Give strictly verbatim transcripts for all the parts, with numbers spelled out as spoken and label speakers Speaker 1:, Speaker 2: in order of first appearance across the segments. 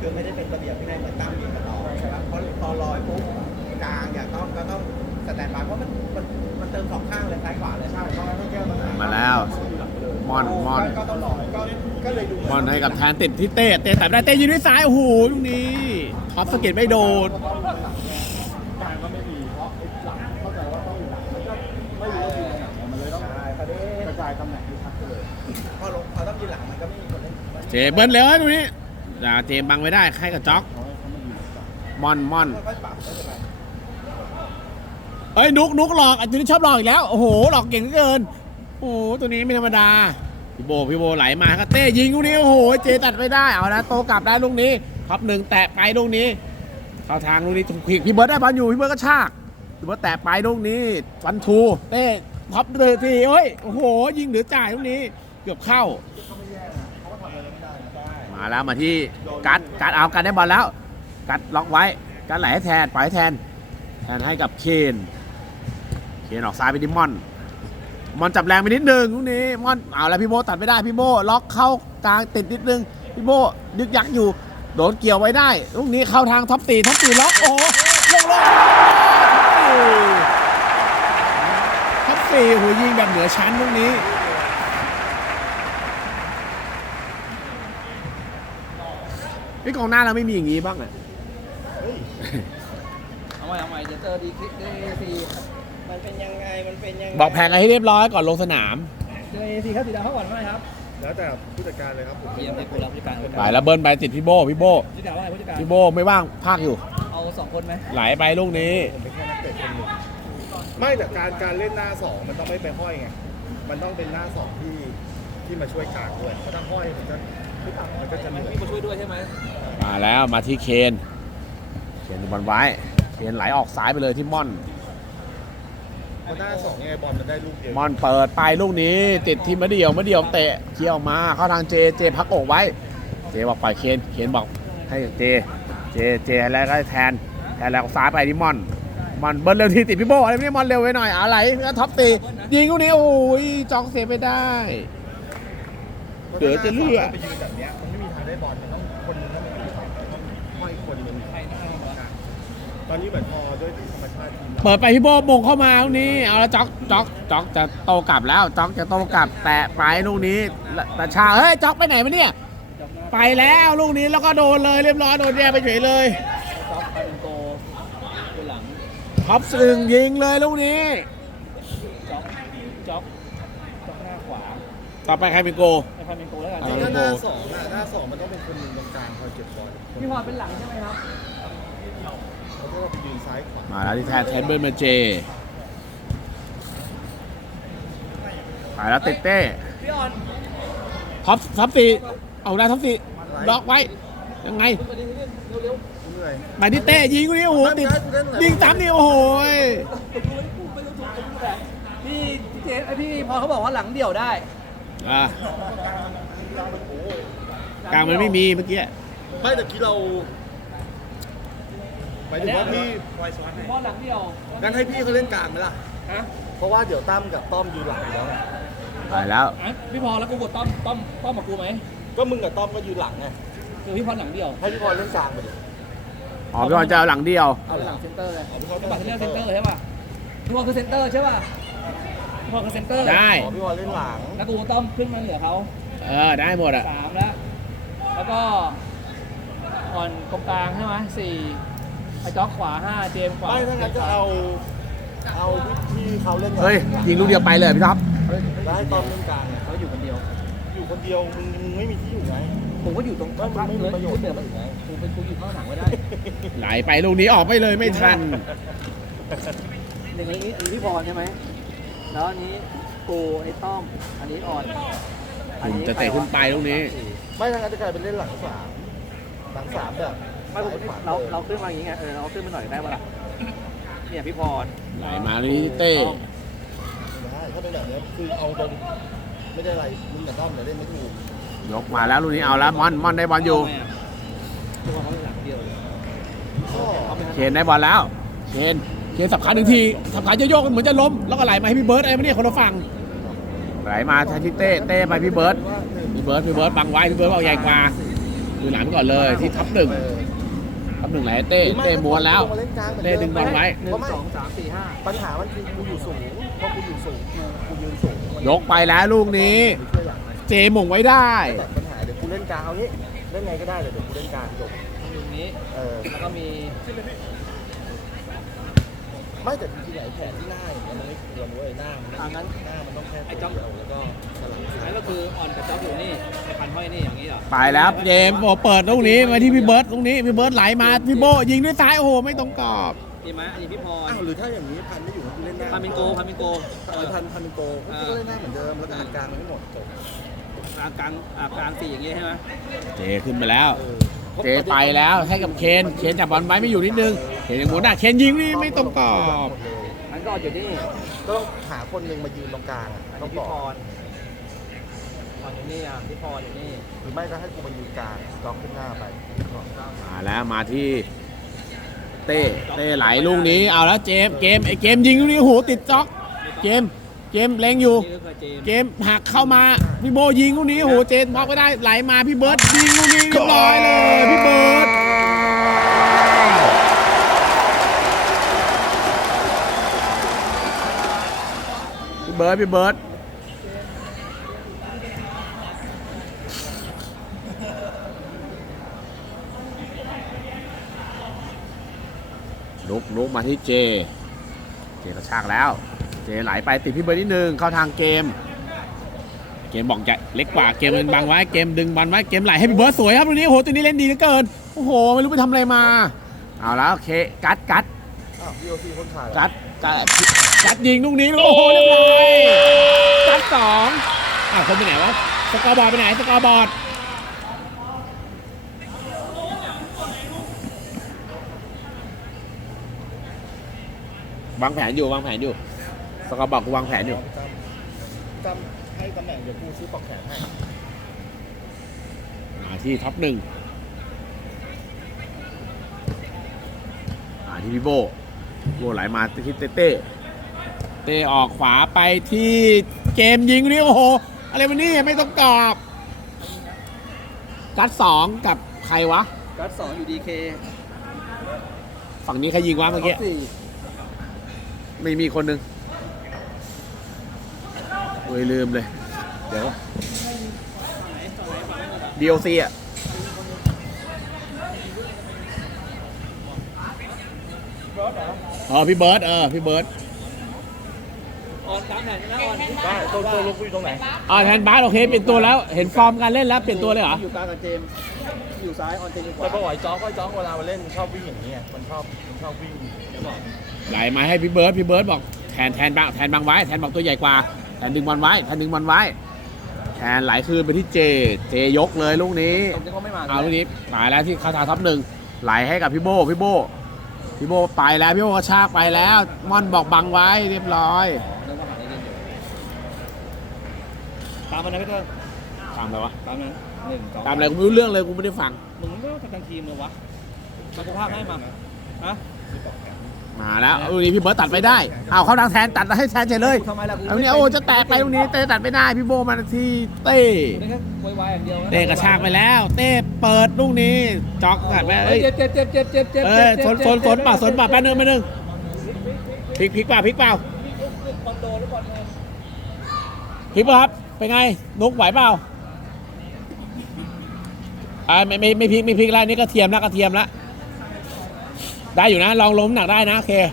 Speaker 1: คือไม่ได้เป็นระเบียบที่ไหนเหมือนตั้มยิงกับต่อใช่ไหมเพราะพอลอยปุ๊บกลางอย่าต้องก็ต้องสแตนบายเพราะมันมันมันเติมสองข้างเลยซ้ายขวาเลยใช่เพราะไม่แก้ปัญหา
Speaker 2: มาแล้วมอนมอน
Speaker 1: ก็ต้องลอยก็ก็เลยดู
Speaker 2: มอนให้กับแทนติดที่เต้เต้แต่ไม่ได้เต้ยิงด้วยซ้ายโอ้โหลูกนี้ท็อปสเก็ตไม่โดน
Speaker 3: การก็ไม่ดีเพราะหลังเข้าใจว่าต้องอยู่หลังมันก็ไม่รู้ว่าอยู่ตรงไหนมันเลยต้องกระจายตำแหน่งที่ชัดเลย
Speaker 1: พอลงพอต้องยืนหลังมันก็ไม่มีคนเล่น
Speaker 2: เจเบิ้ลเลยตรงนี้อย่าเจมบังไว้ได้ใครกับจ็อกมอนมอนเอ้ยนุกนุกหลอกอันนี้ชอบหลอกอีกแล้วโอ้โหหลอกเก่งเกินโอ้โหตัวนี้ไม่ธรรมดาพี่โบพี่โบไหลมาก็เต้ยิงลูกนี้โอ้โหเจตัดไม่ได้เอาละโตกลับได้ลูกนี้ท็อปหนึ่งแตะไปลูกนี้เข้าทางลูกนี้ถูกขีดพี่เบิร์ดได้บอลอยู่พี่เบิร์ดก็ชากพี่เบิร์ดแตะไปลูกนี้ฟันทูเต้ท็อปเลยทีเอ้ยโอ้โหยิงหรือจ่ายลูกนี้เกือบเข้ามาแล้วมาที่กัดกัดเอากัดได้บอลแล้วกัดล็อกไว้กัดไหลให้แทนปล่อยให้แทนแทนให้กับเคนเคนออกซ้ายไปดิมอนมอนจับแรงไปนิดนึงลูกนี้มอนเอาแล้วพี่โบตัดไม่ได้พี่โบล็อกเข้ากลางติดนิดนึงพี่โบดึกยักอยู่โดนเกี่ยวไว้ได้ลูกนี้เข้าทางท็อปสี่ท็อปสี่ล็อกโอ้โหลงเลยท็อปสี่หัวยิงแบบเหนือชั้นลูกนี้พี่กองหน้าเราไม่มีอย่างนี้บ้างอ่ะ
Speaker 4: เอาใหม่เอาใหม่จะเจอดีคลิกได้ซี
Speaker 1: มันเป็นยังไงมันเป็นยังไง
Speaker 2: บอกแผนอะไรให้เรียบร้อยก่อนลงสนาม
Speaker 4: เจอเอซีครับสีดำเขาก่อนไหมครับ
Speaker 3: แล้วแต่ผู้จัดการเลยครับผม
Speaker 4: เตรียมในกูรับผู้จัดการ
Speaker 2: ไปแล้วเบิ้ลไปติดพี่โบพี่โบ
Speaker 4: ผู้จัดการว่าไงผู้จัดการ
Speaker 2: พี่โบไม่ว่างภาคอยู่
Speaker 4: เอาสองคนไหม
Speaker 2: ไหลไปลูกนี้
Speaker 3: ผมเป็นแค่นักเตะคนหนึ่งไม่แต่การการเล่นหน้าสองมันต้องไม่ไปห้อยไงมันต้องเป็นหน้าสองที่ที่มาช่วยกางด้วยเพราะถ้าห้อยมันจะมันก็จะเหนื่อย
Speaker 4: มาช่วยด้วยใช่ไหม
Speaker 2: มาแล้วมาที่เคนเคนบอลไว้เคนไหลออกซ้ายไปเลยที่ม่อน
Speaker 3: หน้าสองยังไงบอลมันได้ลูกเดียว
Speaker 2: ม่อนเปิดไปลูกนี้ติดที่มะเดี่ยวมะเดี่ยวเตะเคี่ยวมาเข้าทางเจเจพักอกไว้เจบอกปล่อยเคนเคนบอกให้เจเจเจแล้วก็แทนแทนแล้วซ้ายไปที่ม่อนม่อนเบิ้ลเร็วทีติดพี่โบอะไรไม่ได้ม่อนเร็วไว้หน่อยอะไรแล้วท็อปตียิงลูกนี้โอ้ยจองเสียไปได้เดี๋ยวจะเลือก
Speaker 3: ไปยืนแบบนี้มันไม่มีทางได้บอลมันต้องคนนึงต้องห้อยคนนึงตอนนี้เหมือนพอด้วยธรรมชาติ
Speaker 2: เปิดไปพี่โบมงเข้ามาลูกนี้เอาแล้วจ็อกจ็อกจ็อกจะโตกลับแล้วจ็อกจะโตกลับแตะไปลูกนี้แต่ชาเฮ้ยจ็อกไปไหนมาเนี่ยไปแล้วลูกนี้แล้วก็โดนเลยเรียบร้อยโดนแย่ไปเฉยเลย
Speaker 4: จ็อกเป็นโกเป็นหลัง
Speaker 2: ท็อปสึงยิงเลยลูกนี้
Speaker 4: จ็อกจ็อกจ็อกหน้าขวา
Speaker 2: ต่อไปใครเป็นโก
Speaker 4: ใครเป็นโกแล้วกัน
Speaker 3: หน้าสองหน้าสองมันต้องเป็นคนตรงกลางคอยเก็บบอล
Speaker 4: พี่พรเป็นหลังใช่ไหมครับ
Speaker 3: เขาจะไปยืนซ้ายขวา
Speaker 2: มาแล้วที่แทนเทนเบิร์นมาเจไปแล้วติดเต้ท็อปท็อปสี่เอาได้ท็อปสี่ล็อกไว้ยังไงมาที่เต้ยิงกูนี่โอ้โหติดยิงสามนี่โอ้โห
Speaker 4: พี่เจพี่พอเขาบอกว่าหลังเดี่ยวได้
Speaker 2: อ่ะกลางมันไม่มีเมื่อกี้
Speaker 3: ไม่แต่กี้เราหมายถึงว่าพี่
Speaker 4: พอหลังเดี่ยว
Speaker 3: งั้นให้พี่เขาเล่นกลางไหมล่ะเพราะว่าเดี๋ยวตั้มกับต้อมอยู่หลังแล้ว
Speaker 2: ไปแล้ว
Speaker 4: พี่พอแล้วกูกดต้อมต้อมต้อมกับกูไหม
Speaker 3: ก็มึงกับต้อมก็อยู่หลังไง
Speaker 4: คือพี่พอหลังเดี่ยว
Speaker 3: ให้พี่พอเล่นกลางไปเลย
Speaker 2: อ๋อพี่พอจะเอาหลังเดียว
Speaker 4: เอาหลังเซนเตอร์เลยพี่พอจะเล่นเซนเตอร์ใช่ป่ะพี่พอคือเซนเตอร์ใช่ป่ะพี่พอคือเซนเตอร์
Speaker 2: ได้
Speaker 3: พี่พอเล่นหลัง
Speaker 4: แล้วกูต้อมขึ้นมาเหนือเขา
Speaker 2: เออได้หมดอ่ะ
Speaker 4: สามแล้วแล้วก็อ่อนกองกลางใช่ไหมสี่ไอ้จ็อกขวาห้าเจมขวา
Speaker 3: ไม่ถ้างั้นจะเอาเอาที่เขาเล่น
Speaker 2: เฮ้ยยิงลูกเดียวไปเลยพี่ท็อป
Speaker 3: แล้วให้ต้อมเล่นกลาง
Speaker 4: เขาอยู่คนเดียว
Speaker 3: อยู่คนเดียวมึงไม่มีที่อยู่ไง
Speaker 4: ผมก็อยู่ตรงข้างเลยคุณเดินมาถึงไงผมเป็นคุณอยู่ข้างหลังไม่ได้
Speaker 2: ไหลไปลูกนี้ออกไปเลยไม่ทัน
Speaker 4: หนึ่งอันนี้อันนี้พี่พรใช่ไหมแล้วอันนี้กูไอ้ต้อมอันนี้อ่อน
Speaker 2: ผมจะเตะขึ้นไปลูกนี้
Speaker 3: ไม่ทางการจะกลายเป็นเล่นหลังสามหลังสามแบบ
Speaker 4: ไม่เราเราขึ้นมาอย่างงี้ไงเออเราขึ้นมาหน่อยได้ปะล่ะเนี่ยพี่พร
Speaker 2: ไหลมานี่เต้
Speaker 3: ได้ถ้าเป็นแบบนี้คือเอาตรงไม่ได้อะไรมึงกับต้อมเนี่ยเล่นไม่ถูก
Speaker 2: ยกมาแล้วลูกนี้เอาแล้วมอนมอนได้บอลอยู่เคนได้บอลแล้วเคนเคนสับขาหนึ่งทีสับขาโยกๆเหมือนจะล้มแล้วก็ไหลมาให้พี่เบิร์ดอะไรมาเนี่ยคนละฝั่งไหลมาแทนที่เต้เต้ไปพี่เบิร์ดพี่เบิร์ดพี่เบิร์ดบังไว้พี่เบิร์ดเอาใหญ่กว่าคือหลังก่อนเลยที่ท็อปหนึ่งท็อปหนึ่งไหนเต้เต้ม้วนแล้ว
Speaker 3: มาเล่นกลางหมือน
Speaker 2: เต้ดึงบอลไว้
Speaker 4: หนึ่
Speaker 3: เพ
Speaker 4: ง
Speaker 3: ราะไม่
Speaker 4: สองสามสี่ห้า
Speaker 3: ปัญหามันคือกูอยู่สูงเพราะกูอยู่สูงกูกูยืนสูงมัน
Speaker 2: ยกไปแล้วลูกนี้
Speaker 3: ช่วยอย่างไร
Speaker 2: เจหม่งไว้ได้
Speaker 3: แต่ปัญหาเดี๋ยวกูเล่นกลางเอางี้เล่นไงก็ได้เดี๋ยวกูเล่นกลางจบ
Speaker 4: ตรงนี้
Speaker 3: เออ
Speaker 4: แล้วก็มี
Speaker 3: ไม่แต่จริงๆไอ้แผนที่หน้าอย่างเงี้ยมันไม่ควรเว้ยหน้ามัน
Speaker 4: ทางนั้น
Speaker 3: หน้ามันต้องแค่
Speaker 4: ไอ้จ๊อบ
Speaker 3: ตัวเดียวแล้วก็สลับ
Speaker 4: นั่นก็คืออ่อนกับจ๊อบอยู่นี่ไอ้พันห้อยนี่อย่างนี้เหรอ
Speaker 2: ไปแล้วเจมส์โอ้เปิดลูกนี้มาที่พี่เบิร์ดลูกนี้พี่เบิร์ดไหลมาพี่โบยิงด้วยซ้ายโอ้โหไม่ตรงกรอบ
Speaker 4: ดีไหมอันนี้พี่พร
Speaker 3: อ้าวหรือถ้าอย่างนี้พันไม่อยู่กูเล่นหน้า
Speaker 4: พามินโกพามินโก
Speaker 3: เออพันพันเป็นโกกูก็เล่นหน้าเหมือนเดิมแล้วก็อัดกลางมันไม่หมดจบ
Speaker 4: กลางกลางอ่ากลางสี่อย่างงี้ใช่ไหม
Speaker 2: เจขึ้นไปแล้ว
Speaker 3: เออ
Speaker 2: เจไปแล้วให้กับเคนเคนจับบอลไว้ไม่อยู่นิดนึงเคนยังหมุนอ่ะเคนยิงนี่ไม่ตรงกรอบ
Speaker 4: งั้นก็อยู่นี่
Speaker 3: ก็ต้องหาคนหนึ่งมายืนตรงกลางอะ
Speaker 4: อัน
Speaker 3: ต้อ
Speaker 4: นี้
Speaker 3: งบ
Speaker 4: พี่
Speaker 3: อก
Speaker 4: พรพรอยู่นี่อ่ะพี่พรอยู่นี่
Speaker 3: หรือไม่ก็ให้กูมายืนกลางล็อกขึ้นหน้าไป
Speaker 2: มาแล้วมาที่เต้เต้ไหลลูกนี้เอาแล้วเจมส์เกมไอเกมยิงลูกนี้โอ้โหติดจ็อกเกมเกมเล็งอยู่
Speaker 4: นี่ก็คือเจมส์
Speaker 2: เกมหักเข้ามาพี่โบยิงลูกนี้โอ้โหเจนบล็อกไม่ได้ไหลมาพี่เบิร์ดยิงลูกนี้เรียบร้อยเลยพี่เบิร์ดพี่เบิร์ดพี่เบิร์ดลุกลุกมาที่เจเจกระชากแล้วเจไหลไปติดพี่เบิร์ดนิดนึงเข้าทางเกมเกมบอกจะเล็กกว่าเกมมันบังไว้เกมดึงบอลไว้เกมไหลให้พี่เบิร์ดสวยครับตรงนี้โอ้โหตัวนี้เล่นดีเหลือเกินโอ้โหไม่รู้ไปทำอะไรมาเอาแล้วโอเคกัดกัด
Speaker 3: อ้าวพี่โอซีคนถ่าย
Speaker 2: กัดกัดกัดยิงลูกนี้โอ้โหเรียบร้อยกัดสองอ้าวคนไปไหนวะสกอร์บอร์ดไปไหนสกอร์บอร์ดวางแผนอยู่วางแผนอยู่สกอร์บอร์ดกูวางแผนอยู่
Speaker 3: จำให้ตำแหน่งเดี๋ยวกูซื้อปลอกแขนให้
Speaker 2: มาที่ท็อปหนึ่งมาที่พี่โบโบไหลมาที่เต้เต้เต้ออกขวาไปที่เกมยิงนี่โอ้โหอะไรวะนี่ไม่ต้องกรอบกัดสองกับใครวะ
Speaker 4: กัสสองอยู่ดีเค
Speaker 2: ฝั่งนี้ใครยิงวะเมื่อกี้
Speaker 4: สี่
Speaker 2: ไม่มีคนหนึ่งโอ้ยลืมเลย เดี๋ยว ดี โอ ซี อ่ะเออพี่เบิร์ดเออพี่เบิร์ด
Speaker 4: ออนตามแผนนะออน
Speaker 3: ได้ตัวตัวลูกกูอยู่ตรงไหน
Speaker 2: อ่าแทนบาสโอเคเปลี่ยนตัวแล้วเห็นฟอร์มการเล่นแล้วเปลี่ยนตัวเลยเหรอ
Speaker 4: อยู่กลางกับเจมส์อยู่ซ้ายออนเจมส์อยู่ข
Speaker 3: แต่
Speaker 4: วา
Speaker 3: พอไหวจ้องก็จ้องเวลามาเล่นชอบวิ่งอย่างนี้ไงมันชอบมันชอบวิ่ง
Speaker 2: ไหลมาให้พี่เบิร์ดพี่เบิร์ดบอกแทนแทนบางแทนบางไว้แทนบอกตัวใหญ่กว่าแทนดึงบอลไว้แทนดึงบอลไว้แทนไหลคืนไปที่เจเจยกเลยลูกนี้
Speaker 4: ตรงที่เขาไม่มา
Speaker 2: เอาลูกนี้มาแล้วที่เข้าทางท็อปหนึ่งไหลให้กับพี่โบพี่โบพี่โบไปแล้วพี่โบกระชากไปแล้วม่อนบอกบังไว้เรียบร้อย
Speaker 4: แล้วก็หาได้เล่นอยู่ตามมันนะพี่เตอร์
Speaker 2: ตามอะไรวะ
Speaker 4: ตามนั้นหนึ่งสอง
Speaker 2: ตามอะไรกูไม่รู้เรื่องเลยกูไม่ได้ฟัง
Speaker 4: มึงไม่ต้องทางทีมเลยวะมากูภาคให้มาฮะ
Speaker 2: มาแล้วลูกนี้พี่เบิร์ดตัดไปได้เอาเข้าทางแทนตัดให้แทนเฉยเลย
Speaker 4: ทำไมล่ะกู
Speaker 2: เอาเนี่ยโอ้จะแตกไปตรงนี้เต้ตัดไม่ได้พี่โบมาที่เต้
Speaker 4: ได้แค่วายๆอย่างเดียว
Speaker 2: เต้กระชากไปแล้ว เต้เปิดลูกนี้จ็อกกัดไปเอ้ย
Speaker 4: เจ็บเจ็บเจ็บเจ็บเจ็บเจ็บ
Speaker 2: เอ้ยสนสนสนป่ะสนป่ะแป๊บนึงแป๊บนึงพลิกพลิกเปล่าพลิกเปล่า
Speaker 4: บอลโดนหรือบอลโดน
Speaker 2: พลิกป่ะครับเป็นไงนุกไหวเปล่าอ่าไม่ไม่ไม่พลิกไม่พลิกแล้วนี่ก็เทียมแล้วก็เทียมแล้วได้อยู่นะลองล้มหนักได้นะโอเค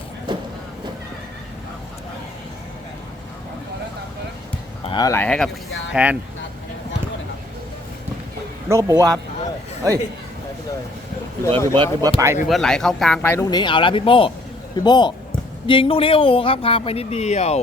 Speaker 2: เอาไหลให้กับแทนโนกปูครับเฮ้ย
Speaker 3: ไปเลย
Speaker 2: พี่เบิร์ดพี่เบิร์ดพี่เบิร์ดไปพี่เบิร์ดไหลเข้ากลางไปลูกนี้เอาแล้วพี่โบพี่โบยิงลูกนี้โอ้โหครับพาไปนิดเดียว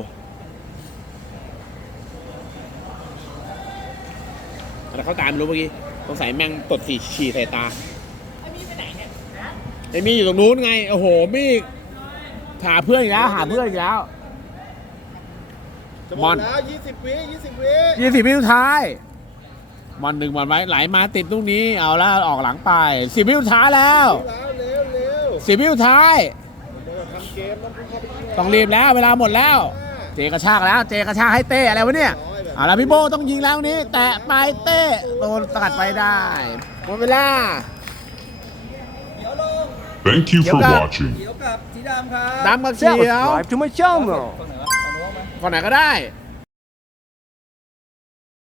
Speaker 2: อะไรเขาตามไม่รู้เมื่อกี้สงสัยแม่งตดสีฉี่ใส่ตาไอ้มีไปไหนเนี่ยไอ้มีอยู่ตรงนู้นไงโอ้โหมีหาเพื่อนอีกแล้วหาเพื่อนอีกแล้ว
Speaker 3: จะหมดแล้วยี่สิบวิยี่สิบวิ
Speaker 2: ยี่สิบวิสุดท้ายบอลหนึ่งบอลไว้ไหลมาติดลูกนี้เอาแล้วออกหลังไปสิบวิสุดท้ายแล้ว
Speaker 3: แล้วเร็วเร็ว
Speaker 2: สิบวิสุดท้าย
Speaker 3: เดี๋ยวทำเกมต้องเข้าไปยิง
Speaker 2: ต้องรีบแล้วเวลาหมดแล้ว เจกระชากแล้วเจกระชากให้เต้อะไรวะเนี่ยเอาละพี่โบต้องยิงแล้วนี้ แตะไปเต้โดนสกัดไปได้หมดเวลา
Speaker 5: Thank you for
Speaker 2: Yoga.
Speaker 5: watching.
Speaker 1: เขียวกับสีดำครับ
Speaker 2: ดำกับเขียว
Speaker 6: Subscribe to my channel.
Speaker 4: ฝั่งไหนวะฝั่งนู้นไหม
Speaker 2: ก่อนไหนก็ได้